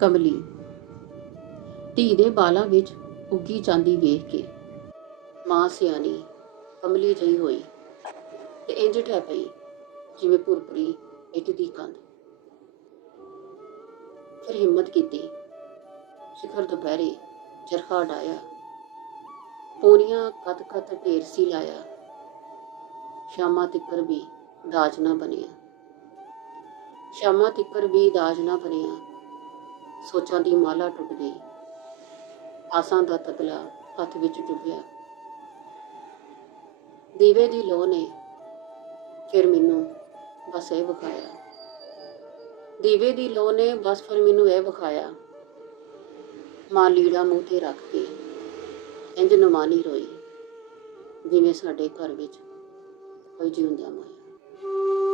ਕਮਲੀ। ਧੀ ਦੇ ਬਾਲਾਂ ਵਿੱਚ ਉੱਗੀ ਜਾਂਦੀ ਵੇਖ ਕੇ ਮਾਂ ਸਿਆਣੀ ਕਮਲੀ ਜਿਹੀ ਹੋਈ ਤੇ ਇੰਝ ਢਹਿ ਪਈ ਜਿਵੇਂ ਭੁਰਭੁਰੀ ਇੱਟ ਦੀ ਕੰਧ। ਫਿਰ ਹਿੰਮਤ ਕੀਤੀ, ਸਿਖਰ ਦੁਪਹਿਰੇ ਚਰਖਾ ਡਾਇਆ, ਪੂਰੀਆਂ ਕੱਤ ਢੇਰ ਸੀ ਲਾਇਆ। ਸ਼ਾਮਾਂ ਤਿੱਕਰ ਵੀ ਦਾਜ ਨਾ ਬਣਿਆ, ਸ਼ਾਮਾਂ ਤਿੱਕਰ ਵੀ ਦਾਜ ਨਾ ਬਣਿਆ। ਸੋਚਾਂ ਦੀ ਮਾਲਾ ਟੁੱਟ ਗਈ, ਆਸਾਂ ਦਾ ਤਤਲਾ ਹੱਥ ਵਿੱਚ ਡੁੱਬਿਆ। ਦੀਵੇ ਦੀ ਲੋ ਨੇ ਫਿਰ ਮੈਨੂੰ ਬਸ ਇਹ ਵਿਖਾਇਆ, ਦੀਵੇ ਦੀ ਲੋ ਨੇ ਬਸ ਫਿਰ ਮੈਨੂੰ ਇਹ ਵਿਖਾਇਆ। ਮਾਂ ਲੀੜਾ ਮੂੰਹ ਤੇ ਰੱਖ ਕੇ ਇੰਝ ਨੁਮਾਨੀ ਰੋਈ ਜਿਵੇਂ ਸਾਡੇ ਘਰ ਵਿੱਚ ਕੋਈ ਜਿਉਂਦਿਆਂ ਮੋਇਆ।